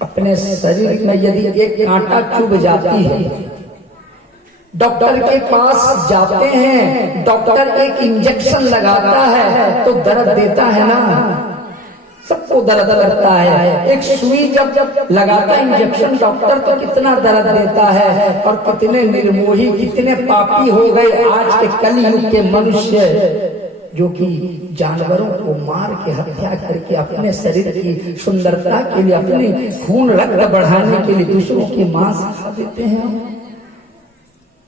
अपने शरीर में यदि एक कांटा चुभ जाती है, डॉक्टर के पास जाते हैं, डॉक्टर एक इंजेक्शन लगाता है तो दर्द देता है ना, सबको दर्द करता है। एक सुई जब लगाता है इंजेक्शन डॉक्टर तो कितना दर्द देता है। और कितने निर्मोही, कितने पापी हो गए आज के कलयुग के मनुष्य, जो कि जानवरों को मार के हत्या करके अपने शरीर की सुंदरता के लिए, अपनी खून रक्त बढ़ाने के लिए दूसरों के मांस खा देते हैं।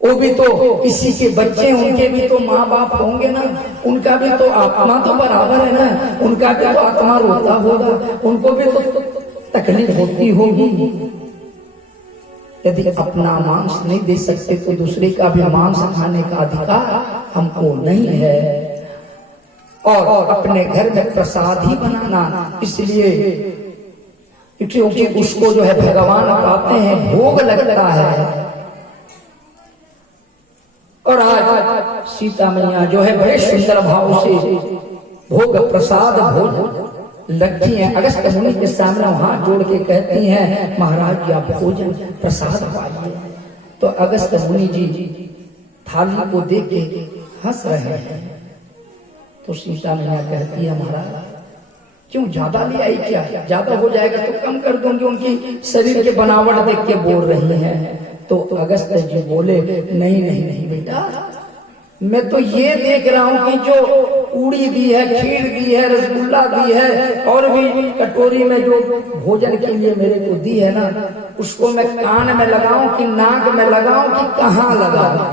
वो भी तो किसी के बच्चे, उनके भी तो माँ बाप होंगे ना, उनका भी तो आत्मा तो बराबर है ना, उनका भी तो आत्मा रोता होगा, उनको भी तो तकलीफ होती होगी। यदि अपना मांस नहीं दे सकते तो दूसरे का भी मांस खाने का अधिकार हमको नहीं है। और अपने घर में प्रसाद ही बनाना, इसलिए क्योंकि उसको जो है भगवान कहते हैं भोग लगता है। और आज सीता मैया जो है बड़े सुंदर भाव से भोग प्रसाद भोज लगती हैं। अगस्त मुनि के सामने हाथ जोड़ के कहती हैं, महाराज या भोजन प्रसाद पाइए। तो अगस्त मुनि जी थाली को देख के हंस रहे हैं। तो सीता मैया कहती है, महाराज क्यों ज्यादा ले आई, क्या ज्यादा हो जाएगा तो कम कर दूंगी। उनकी शरीर के बनावट देख के बोल रही हैं। तो अगस्त जी बोले, नहीं नहीं नहीं बेटा, मैं तो ये देख रहा हूं कि जो पूड़ी दी है, खीर दी है, रसगुल्ला दी है, और भी कटोरी में जो भोजन के लिए मेरे को दी है ना, उसको मैं कान में लगाऊं कि नाक में लगाऊं कि कहाँ लगाऊं।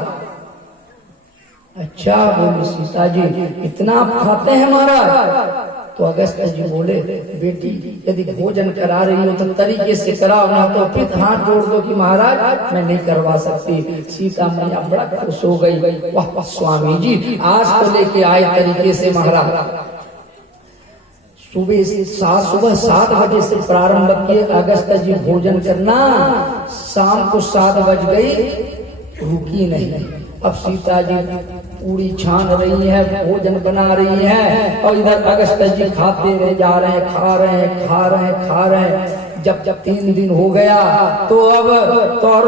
अच्छा बोली सीता जी, इतना आप खाते हैं महाराज? तो अगस्त जी बोले, बेटी यदि भोजन करा रही हो तो तरीके से कराओ, ना तो फिर हाथ जोड़ दो कि महाराज मैं नहीं करवा सकती। सीता मैया बड़ा खुश हो गई, वाह स्वामी जी आज तो लेके आए तरीके से महाराज। सुबह 7 बजे से प्रारंभ किए अगस्त जी भोजन करना, शाम को 7 बज गई, रुकी नहीं। अब सीता जी पूरी छान रही है, भोजन बना रही है, और इधर अगस्त जी खाते रहे जा रहे हैं, खा रहे हैं। जब 3 दिन हो गया तो अब तो और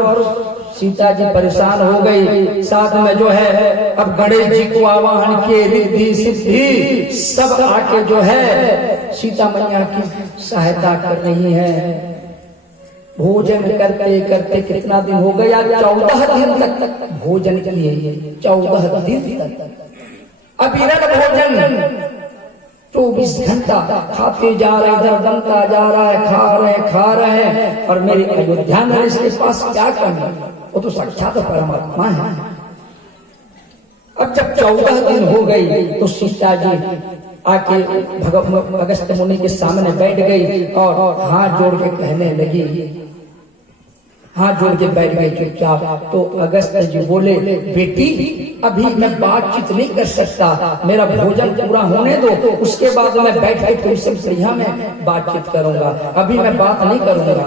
सीता जी परेशान हो गई। साथ में जो है अब गणेश जी को आवाहन किए, रिद्धि सिद्धि सब आके जो है सीता मैया की सहायता कर रही है। भोजन करते करते कितना दिन हो गया, 14 दिन तक भोजन किए, 14 दिन तक अविरल भोजन, 24 घंटा खाते जा रहे, इधर बनता जा रहा है, खा रहे हैं। और मेरे अयोध्या में इसके पास क्या करना, वो तो साक्षात परमात्मा है। अब जब 14 दिन हो गई तो सीता जी आके अगस्त मुनि के सामने बैठ गई और हाथ जोड़ के कहने लगी, हाथ जोड़ के बैठ गई चुपचाप। तो अगस्त जी बोले, बेटी अभी मैं बातचीत नहीं कर सकता, मेरा भोजन पूरा होने दो, उसके बाद मैं बैठ के तुमसे बढ़िया में बातचीत करूंगा, अभी मैं बात नहीं करूंगा।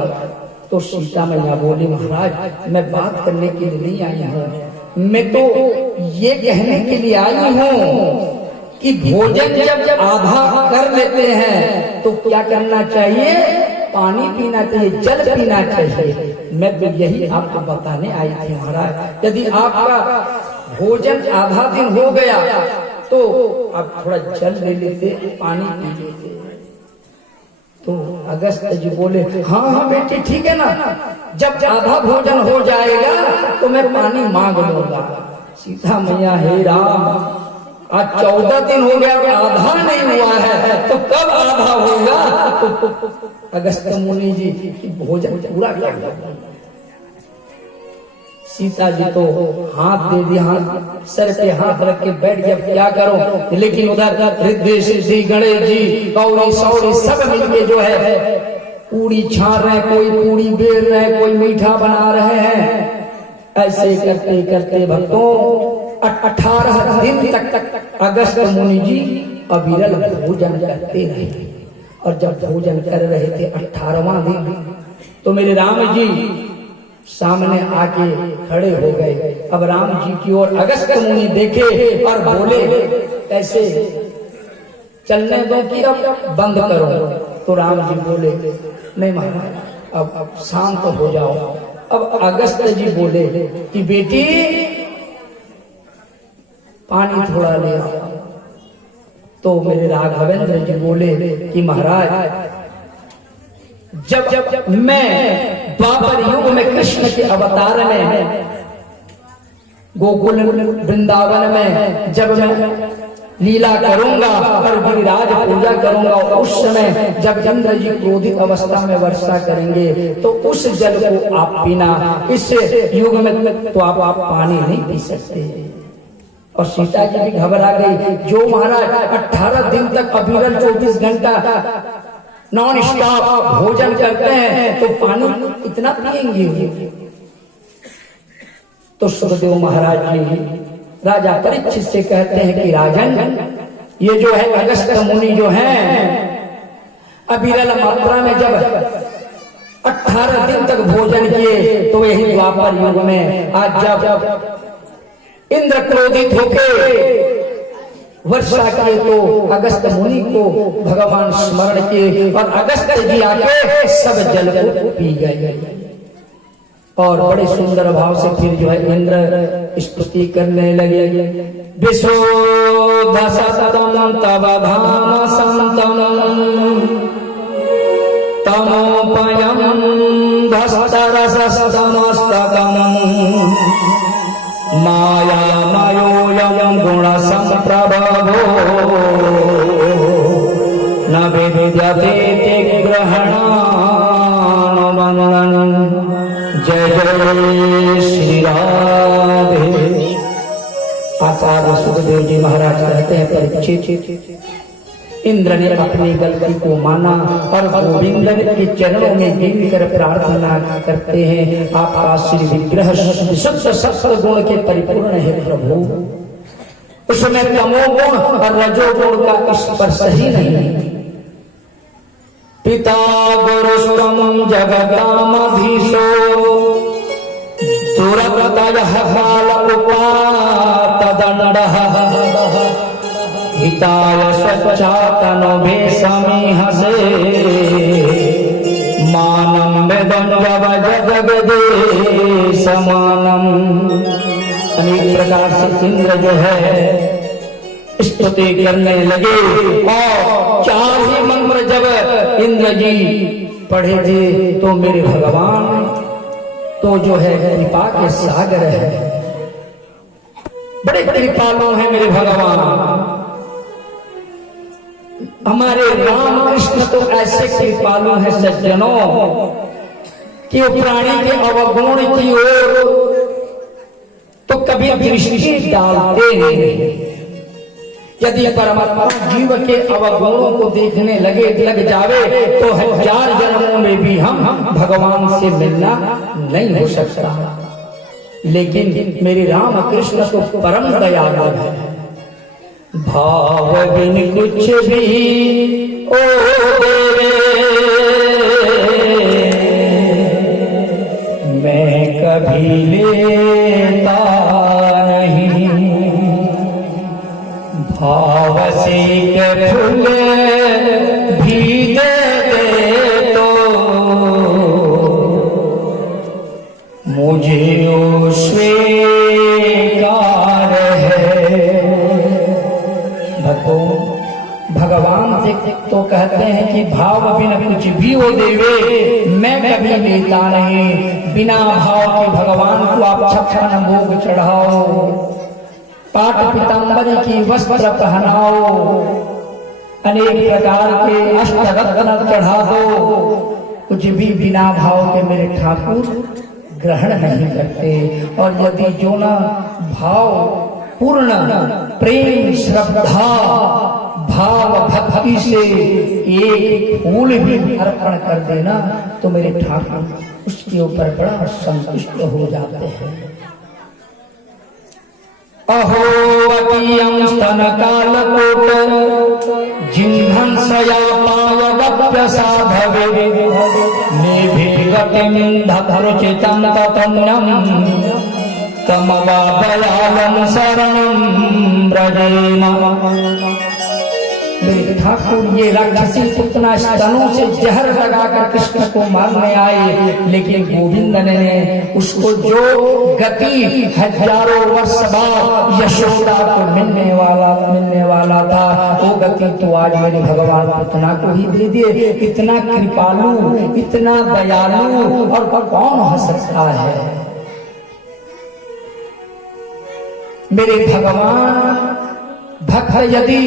तो सीता मैया बोली, महाराज मैं बात करने के लिए नहीं आई हूँ, मैं तो ये कहने के लिए आई हूँ कि भोजन जब आधा कर लेते हैं तो क्या करना चाहिए, पानी पीना चाहिए, जल पीना चाहिए। मैं तो यही आपको बताने आई थी महाराज, यदि आपका भोजन आधा दिन हो गया तो आप थोड़ा जल ले लेते, पानी पी लेते। तो अगस्त जी बोले, हाँ बेटी ठीक है ना, जब आधा भोजन हो जाएगा तो मैं पानी मांग लूंगा। सीता मैया, हे राम आज 14 दिन हो गया, आधा नहीं हुआ है तो कब आधा होगा? तो अगस्त मुनि जी भोजन पूरा कर दिया। सीता जी तो हाथ दे दिया, हाथ सर पे हाथ रख के बैठ गया, क्या करो। लेकिन उधर रिद्धि सिद्धि गणेश जी गौरी सौरी सब मिलके जो है पूरी छान रहे, कोई पूरी बेल रहे, कोई मीठा बना रहे हैं। ऐसे करते करते भक्तों 18 दिन तक अगस्त मुनि जी अविरल भोजन करते रहे। और जब भोजन कर रहे थे 18वां दिन तो मेरे राम जी सामने आके खड़े हो गए। अब राम जी की ओर अगस्त मुनि देखे और बोले, कैसे चलने दो कि अब बंद करो? तो राम जी बोले, नहीं महाराज अब शांत हो जाओ। अब अगस्त जी बोले कि बेटी पानी थोड़ा ले आओ। तो मेरे राघवेंद्र जी बोले कि महाराज जब मैं द्वापर युग में कृष्ण के अवतार में गोकुल वृंदावन में जब मैं लीला करूंगा और गिरिराज पूजा करूंगा, उस समय जब इंद्र जी क्रोधित अवस्था में वर्षा करेंगे तो उस जल को आप पीना। इस युग में तो आप पानी नहीं पी सकते। और सीता जी भी घबरा गई। जो महाराज 18 दिन तक अविरल 24 घंटा नॉन स्टॉप भोजन करते हैं तो पानी इतना पिएंगे। तो सुखदेव महाराज जी राजा परीक्षित से कहते हैं कि राजन, ये जो है अगस्त मुनि जो हैं अविरल मात्रा में जब 18 दिन तक भोजन किए तो यही द्वापर युग में आज जब इंद्र क्रोधित होके वर्षा किए तो अगस्त मुनि को भगवान स्मरण किए और अगस्त जी आके सब जल को पी गए। और बड़े सुंदर भाव से फिर जो है इंद्र स्तुति करने लगे। विशोध सतम तव धाम संतम तमोपयम धस्तरसस्तमस्तकम मायामयोऽयं गुणसम्प्रभवो न विद्यते ग्रहणानुबन्धनं। जय जय श्री राधे। आचार्य सुखदेव जी महाराज कहते हैं परीक्षित, इंद्र ने अपनी गलती को माना और गोविंद के चरणों में गिर कर प्रार्थना करते हैं, आपका श्री विग्रह शुद्ध सत्व गुण के परिपूर्ण है प्रभु, उसमें तमोगुण और रजोगुण का स्पर्श ही नहीं। पिता गुरुस्तम जगतामधीशो दुरतयः कालकुपातदण्डः हिताय स्वच्छातनो भेषमीहसे मानं वेदन्यव जगदे समानम। अनेक प्रकार से इंद्र जो है स्तुति करने लगे और 4 ही मंत्र जब इंद्र जी पढ़े थे तो मेरे भगवान तो जो है कृपा के सागर है, बड़े कृपालु हैं मेरे भगवान। हमारे राम कृष्ण तो ऐसे कृपालु हैं सज्जनों कि वो प्राणी के अवगुण की ओर तो कभी दृष्टि डालते नहीं। यदि परमात्मा जीव के अवगुणों को देखने लग जावे तो 1000 जन्मों में भी हम भगवान से मिलना नहीं हो सकता। लेकिन मेरे राम कृष्ण तो परम दयालु है। भाव बिन कुछ भी ओ देवे मैं कभी लेता नहीं, भाव से के फूल भी दे तो मुझे ओ स्वीकार है। भगवान से तो कहते हैं कि भाव बिना कुछ भी हो देवे मैं कभी लेता नहीं। बिना भाव के भगवान को आप 56 भोग चढ़ाओ, पाट पीतांबरी की वस्त्र पहनाओ, अनेक प्रकार के अष्टरत्न चढ़ा दो, कुछ भी बिना भाव के मेरे ठाकुर ग्रहण नहीं करते। और यदि जो ना भाव पूर्ण प्रेम श्रद्धा भाव भक्ति से एक फूल भी अर्पण कर देना तो मेरे ठाकुर उसके ऊपर बड़ा संतुष्ट हो जाते हैं। अहो अकीयं स्तन कालकोट जिह्वं सयापाय साधवे निभे गतिं धरुचितं ततन्यं तमवादयालं शरणं व्रजेम। मेरे ठाकुर ये राक्षसी पुतना स्तनों से जहर लगाकर कृष्ण को मारने आए, लेकिन गोविंद ने उसको जो गति हजारों वर्ष बाद यशोदा को मिलने वाला था, वो गति तो आज मेरे भगवान पुतना को ही दे दिए। इतना कृपालु, इतना दयालु और कौन हो सकता है। मेरे भगवान भक्त यदि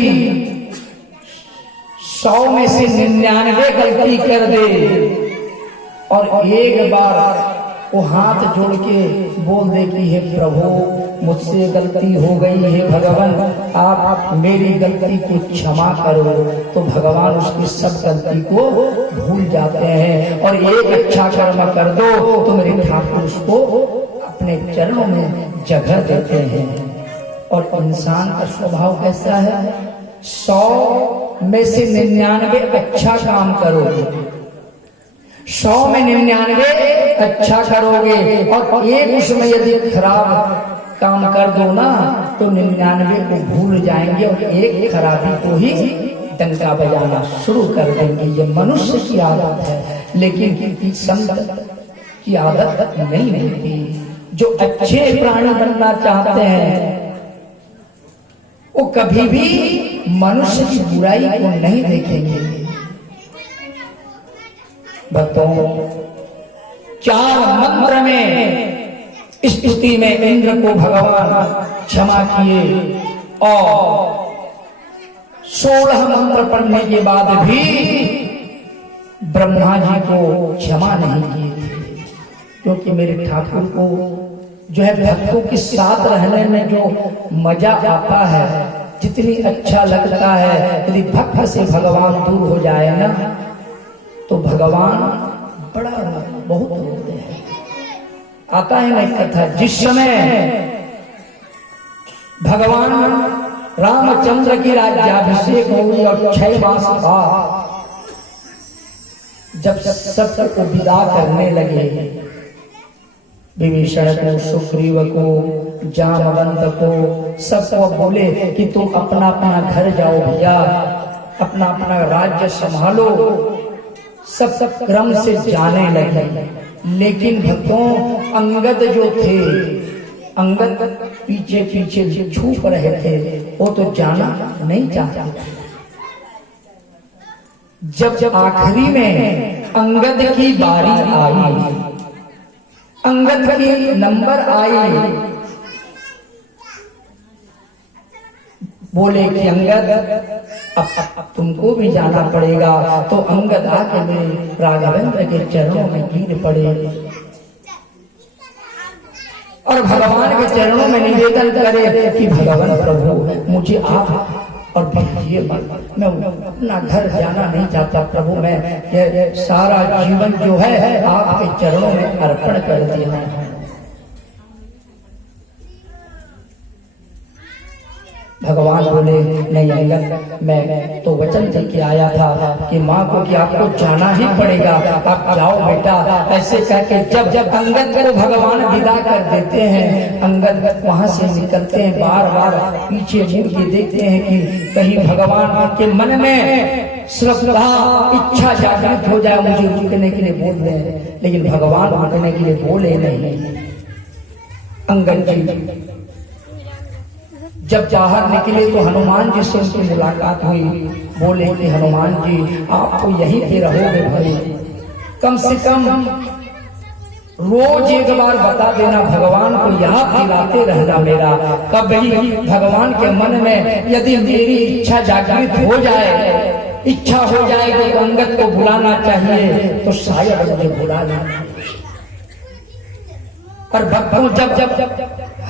100 में से 99 गलती कर दे और एक बार वो हाथ जोड़ के बोल दे कि हे प्रभु मुझसे गलती हो गई है, भगवान आप मेरी गलती को क्षमा करो, तो भगवान उसकी सब गलती को भूल जाते हैं। और एक अच्छा कर्म कर दो तो मेरे ठाकुर उसको अपने चरणों में जगह देते हैं। और इंसान का स्वभाव कैसा है, 100 में से 99 अच्छा काम करोगे, 100 में 99 अच्छा करोगे और एक उसमें यदि खराब काम कर दो ना तो 99 को भूल जाएंगे और एक खराबी को ही डंका बजाना शुरू कर देंगे। ये मनुष्य की आदत है, लेकिन संत की आदत नहीं होती। जो अच्छे प्राणी बनना चाहते हैं वो कभी भी मनुष्य की बुराई को नहीं देखेंगे। भक्तों, 4 मंत्र में स्तुति में इंद्र को भगवान क्षमा किए और 16 मंत्र पढ़ने के बाद भी ब्रह्मा जी को क्षमा नहीं किए थे, क्योंकि मेरे ठाकुर को जो है भक्तों के साथ रहने में जो मजा आता है, जितनी अच्छा लगता है, यदि भक्त से भगवान दूर हो जाए ना तो भगवान बड़ा बहुत रोते हैं। आता है ना कथा, जिस समय भगवान रामचंद्र की राज्याभिषेक हुई और 6 मास बाद जब सत्य को विदा करने लगे, विभीषण को, सुग्रीव को, जामवंत को, सबको बोले कि तुम अपना अपना घर जाओ भैया, अपना अपना राज्य संभालो। सब क्रम से जाने लगे, लेकिन भक्तों अंगद जो थे, अंगद पीछे पीछे छुप रहे थे, वो तो जाना नहीं चाहते थे। जब आखिरी में अंगद की बारी आई, अंगद की नंबर आई, बोले कि अंगद अब तुमको भी जाना पड़ेगा, तो अंगद आके मेरे राघवेंद्र के चरणों में गिर पड़े और भगवान के चरणों में निवेदन करे कि भगवान प्रभु मुझे आप और भेजिए मत, मैं अपना घर जाना नहीं चाहता प्रभु, मैं ये सारा जीवन जो है आपके चरणों में अर्पण कर दिया। भगवान बोले नहीं अंगद, मैं तो वचन दे के आया था कि माँ को कि आपको जाना ही पड़ेगा, आप जाओ बेटा। ऐसे कहके जब अंगद को भगवान विदा कर देते हैं, अंगद वहां से निकलते हैं, बार बार पीछे मुड़ के देखते हैं कि कहीं भगवान के मन में श्रद्धा इच्छा जागृत हो जाए, मुझे रुकने के लिए बोल रहे हैं, लेकिन भगवान रुकने के लिए बोले नहीं। अंगद जी जब बाहर निकले तो हनुमान जी से उनकी मुलाकात हुई, बोले कि हनुमान जी आप तो यहीं पे रहोगे भाई, कम से कम रोज एक बार बता देना, भगवान को यहाँ खिलाते रहना मेरा। कभी भगवान के मन में यदि मेरी इच्छा जागृत हो जाए, इच्छा हो जाए कि अंगद को बुलाना चाहिए, तो शायद मुझे बुला लेना। पर भक्तों जब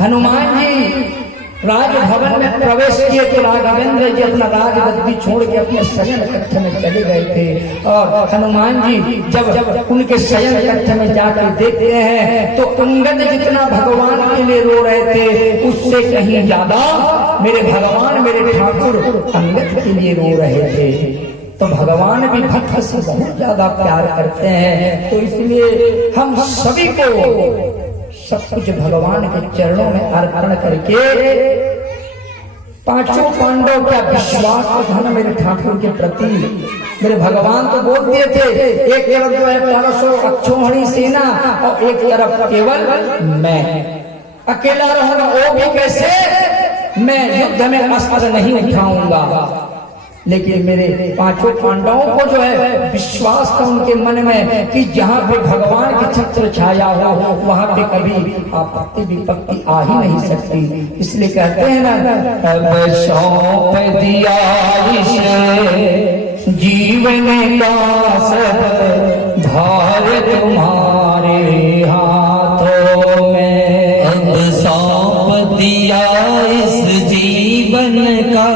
हनुमान जी राजभवन में प्रवेश किए तो राघवेंद्र जी अपना राजगद्दी छोड़ के अपने शयन कक्ष में चले गए थे, और हनुमान जी जब उनके शयन कक्ष में जाकर देखते हैं तो अंगद जितना भगवान के लिए रो रहे थे, उससे कहीं ज्यादा मेरे भगवान मेरे ठाकुर अंगद के लिए रो रहे थे। तो भगवान भी भक्त से बहुत ज्यादा प्यार करते हैं, तो इसलिए हम सभी को सब कुछ भगवान के चरणों में अर्पण करके पांचों पांडव क्या विश्वास था ना मेरे ठाकुर के प्रति। मेरे भगवान तो बोल दिए थे एक तरफ जो है 1200 अक्षौहिणी सेना और एक तरफ केवल मैं अकेला रहूंगा। वो भी कैसे? मैं युद्ध में अस्त्र नहीं उठाऊंगा। लेकिन मेरे पांचों पांडवों को जो है विश्वास था उनके मन में कि जहाँ पे भगवान की छत्र छाया हो वहां पे कभी आपत्ति विपत्ति आ ही नहीं सकती। इसलिए कहते हैं ना, अब सौंप दिया इसे जीवन का सब भार तुम्हारे हाथों में। अब सौंप दिया इस जीवन का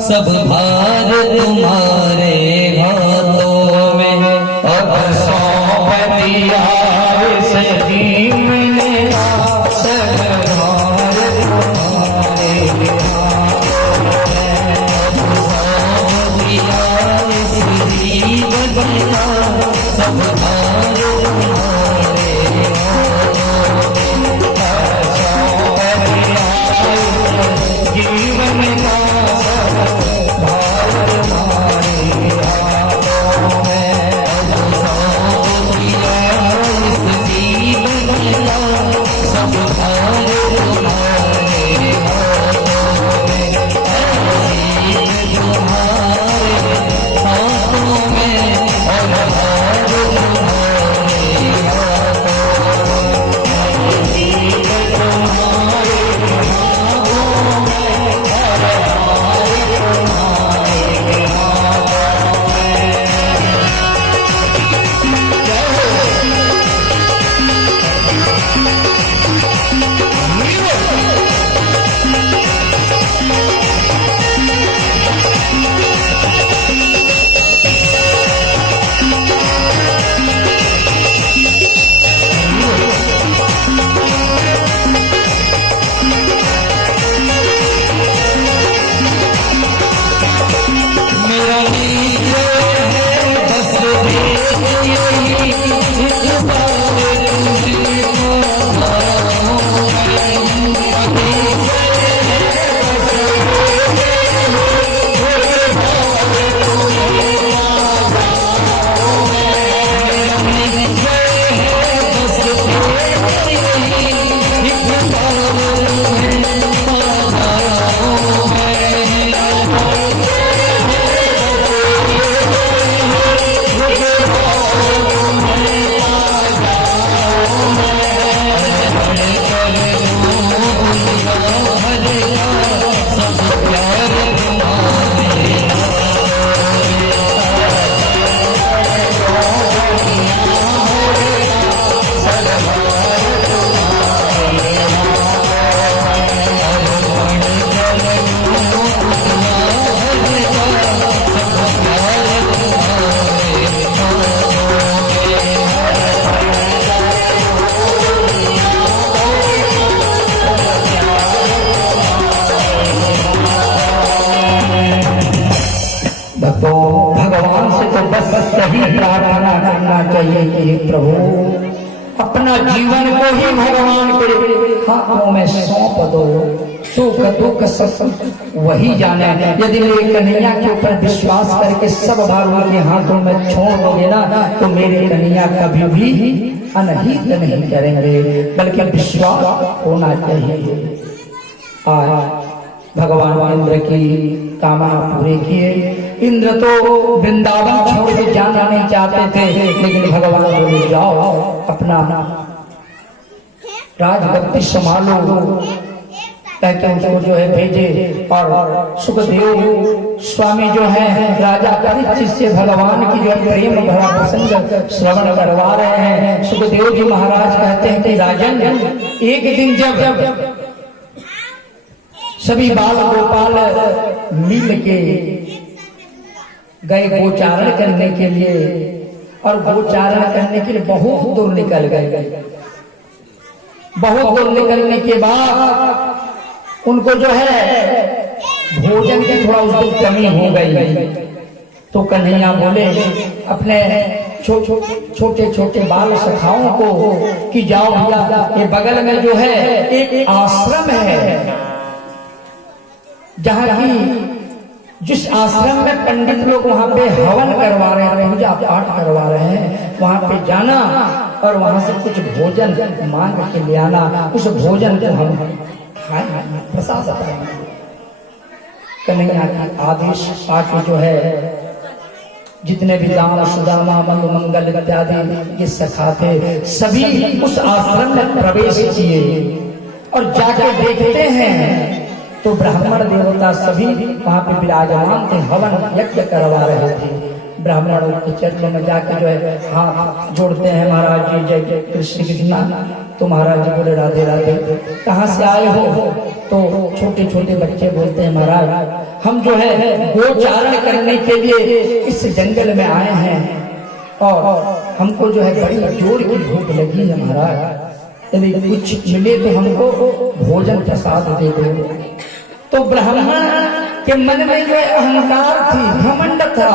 सब भार तुम्हारे हाथों में। अब सौंप दिया इस जीवन का सब भार तुम्हारे हाथों में। सौंप दिया इस जीवन का सब भार तुम्हारे जीवन का सब भार तुम्हारे हाथों में। सौंप दिया इस जीवन का सब भार तुम्हारे हाथों में। तुम्हारे हाथों में और भार तुम्हारे हाथों मेरा नीचे है बस देख यही एक बार तुझको पाऊं तो भगवान से तो बस यही प्रार्थना करना चाहिए कि हे प्रभु अपना जीवन को ही भगवान के हाथों में सौंप दो। सुख दुख सब वही जाने। यदि मेरे कन्हैया के ऊपर विश्वास करके सब भार उनके हाथों में छोड़ दोगे ना तो मेरे कन्हैया कभी भी अनहित नहीं करेंगे, बल्कि विश्वास होना चाहिए। आज भगवान इंद्र की कामना पूरी किए। इंद्र तो वृंदावन छोड़ के जाना नहीं चाहते थे, लेकिन भगवान बोले जाओ अपना राजगद्दी संभालो, कहते उसको जो है भेजे। और सुखदेव स्वामी जो है राजा परीक्षित से भगवान की जो प्रेम भरा प्रसंग श्रवण करवा रहे हैं। सुखदेव जी महाराज कहते हैं कि राजन, एक दिन जब सभी बाल गोपाल मिल के गए गोचारण करने के लिए, और गोचारण करने के लिए बहुत दूर निकल गए। बहुत दूर निकलने के बाद उनको जो है भोजन की थोड़ा उसको कमी हो गई। तो कन्हैया बोले अपने छोटे छोटे बाल सखाओं को कि जाओ भैया, ये बगल में जो है एक आश्रम है, जहाँ की जिस आश्रम में पंडित लोग वहां पे हवन करवा रहे हैं, पूजा पाठ करवा रहे हैं, वहां पे जाना और वहां से कुछ भोजन मांग के ले आना। उस भोजन को हम खाएं, प्रसाद पाएंगे। कन्हैया की आदेश पाके जो है जितने भी दाम सुदामा मनु मंगल इत्यादि ये सखा थे, सभी उस आश्रम में प्रवेश किए और जाके देखते हैं तो ब्राह्मण देवता सभी वहां पे विराजमान थे, हवन यज्ञ करवा रहे थे। ब्राह्मणों के चरणों में जाके जो है हाथ जोड़ते हैं, महाराज जी जय जय कृष्ण कृष्णा। तो महाराज जी बोले राधे राधे, कहाँ से आए हो? तो छोटे छोटे बच्चे बोलते हैं महाराज हम जो है गोचारण करने के लिए इस जंगल में आए हैं और हमको जो है बड़ी जोर की भूख लगी है महाराज, यदि कुछ मिले तो हमको भोजन प्रसाद दे दो। तो ब्राह्मण के मन में जो अहंकार थी, घमंड था।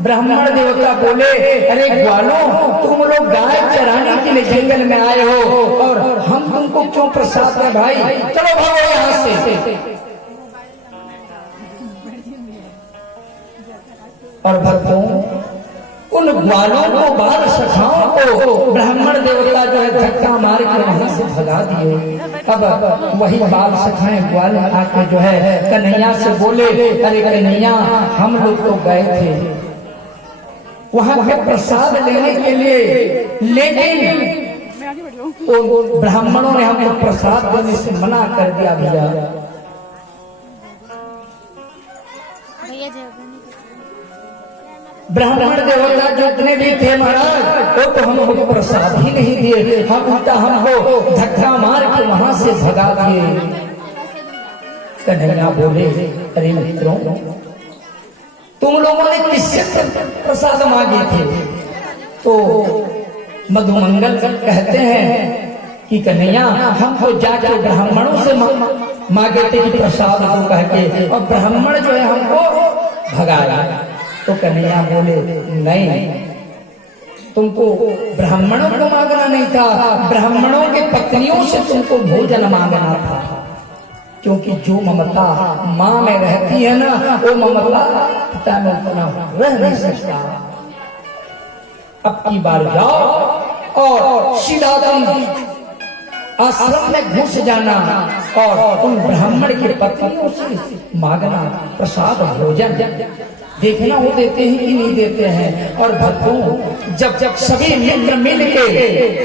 ब्राह्मण देवता बोले अरे ग्वालों, तुम लोग गाय चराने के लिए जंगल में आए हो और हम तुमको क्यों प्रसाद दें भाई, चलो भागो यहाँ से। और भक्तों उन ग्वालों को, बाल सखाओं को ब्राह्मण देवता जो है धक्का मार के वहां से भगा दिए। अब वही बाल सखाएं ग्वाल आके जो है कन्हैया से बोले अरे कन्हैया हम लोग तो गए थे वहां पे प्रसाद लेने के लिए, लेकिन तो ब्राह्मणों ने हमको प्रसाद देने से मना कर दिया। भैया ब्राह्मण देवता जितने भी थे महाराज वो तो हमको प्रसाद ही नहीं दिए, हम उल्टा हमको धक्का मार के वहां से भगा दिए। कन्हैया बोले अरे मित्रों, तुम लोगों ने किससे प्रसाद मांगे थे? तो मधुमंगल कहते हैं कि कन्हैया हमको जाके ब्राह्मणों से मांगे थे कि प्रसाद दो कह के, और ब्राह्मण जो है हमको भगाया। तो कन्हैया बोले नहीं, तुमको ब्राह्मणों को मांगना नहीं था, ब्राह्मणों के पत्नियों से तुमको भोजन मांगना था। क्योंकि जो ममता माँ में रहती है ना, वो ममता पिता में उतना रह नहीं सकता। अब की बार जाओ और सीधा तुम आश्रम में घुस जाना और उन ब्राह्मण के पत्नियों से मांगना प्रसाद भोजन, देखना वो देते हैं कि नहीं देते हैं। और भक्तों जब सभी मित्र मिल के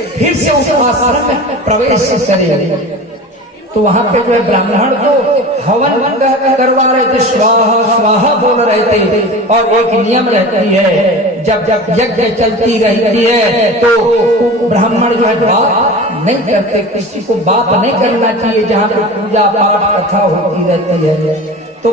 फिर से उस आश्रम में प्रवेश करे तो वहां पे जो है ब्राह्मण को हवन करवा रहे थे, स्वाहा स्वाहा बोल रहे थे। और एक नियम रहती है, जब यज्ञ चलती रहती है तो ब्राह्मण जो है बाप नहीं करते, किसी को बाप नहीं करना चाहिए जहाँ पे पूजा पाठ कथा होती रहती है।